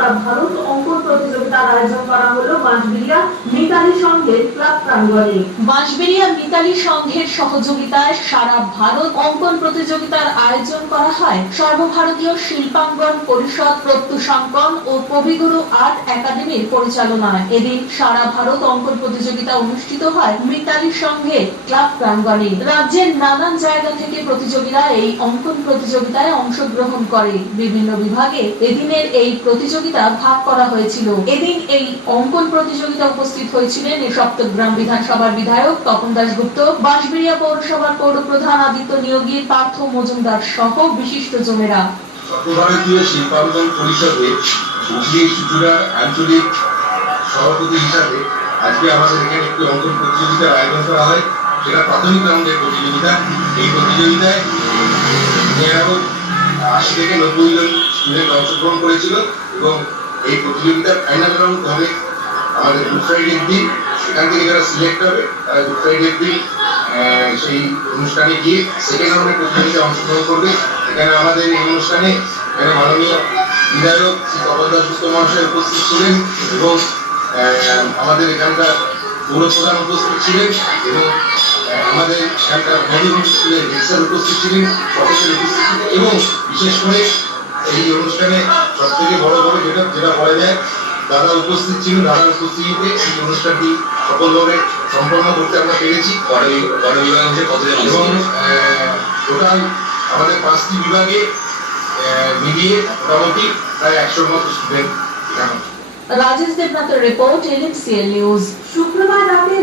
সারা ভারত অঙ্কন প্রতিযোগিতার আয়োজন করা হলো বাঁশবেড়িয়া মিতালি সংঘের ক্লাব প্রাঙ্গণে। বাঁশবেড়িয়া মিতালি সংঘের সহযোগিতায় সারা ভারত অঙ্কন প্রতিযোগিতার আয়োজন করা হয় সর্বভারতীয় শিল্পাঙ্গন পরিষদ, প্রত্যুষাঙ্কন ও কবিগুরু আর্ট একাডেমির পরিচালনায়। এদিন সারা ভারত অঙ্কন প্রতিযোগিতা অনুষ্ঠিত হয় মিতালি সংঘের ক্লাব প্রাঙ্গণে। রাজ্যের নানান জায়গা থেকে প্রতিযোগীরা এই অঙ্কন প্রতিযোগিতায় অংশগ্রহণ করে। বিভিন্ন বিভাগে এদিনের এই প্রতিযোগিতা ভাগ করা হয়েছিল। এদিন এই অঙ্কন প্রতিযোগিতা উপস্থিত হয়েছিলেন সপ্তগ্রাম বিধানসভার বিধায়ক তপন দাশগুপ্ত, বাঁশবেড়িয়া পৌরসভার পৌরপ্রধান আদিত্য নিয়োগী, পার্থ মজুমদার সহ বিশিষ্টজনেরা। সর্বভারতীয় শিল্পাঙ্গন পরিষদের হুগলি চুচুড়ার আঞ্চলিক সভাপতি হিসাবে আজকে আমাদের এখানে একটি অঙ্কন প্রতিযোগিতার আয়োজন করা হয়। সেটা প্রাথমিক রাউন্ডের প্রতিযোগিতা। এই প্রতিযোগিতায় 80 থেকে 90 জন স্টুডেন্ট অংশগ্রহণ করেছিল এবং এই প্রতিযোগিতার ফাইনাল রাউন্ড হবে আমাদের গুড ফ্রাইডের দিন। সেখান থেকে যারা সিলেক্ট হবে তারা গুড ফ্রাইডের দিন সেই অনুষ্ঠানে গিয়ে সেকেন্ড রাউন্ডের প্রতিযোগিতায় অংশগ্রহণ করবে। এখানে আমাদের এই অনুষ্ঠানে মাননীয় বিধায়ক শ্রী তপন দাশগুপ্ত মহাশয় উপস্থিত ছিলেন এবং আমাদের এখানকার পৌরপ্রধান উপস্থিত ছিলেন এবং আমাদের এখানকার মধুবন স্কুলের হেডস্যার উপস্থিত ছিলেন, প্রফেসর উপস্থিত ছিলেন এবং বিশেষ করে এই অনুষ্ঠানে সব থেকে বড় যেটা বলা যায় দাদা উপস্থিত ছিল। দাদার উপস্থিতিতে এই অনুষ্ঠানটি সফলভাবে সম্পন্ন করতে আমরা পেরেছি এবং টোটাল আমাদের 5টি বিভাগে মিলিয়ে মোটামুটি প্রায় 100-র মতো স্টুডেন্ট। রাজেশ দেবনাথের রিপোর্ট, LMCL নিউজ। শুক্রবার রাতে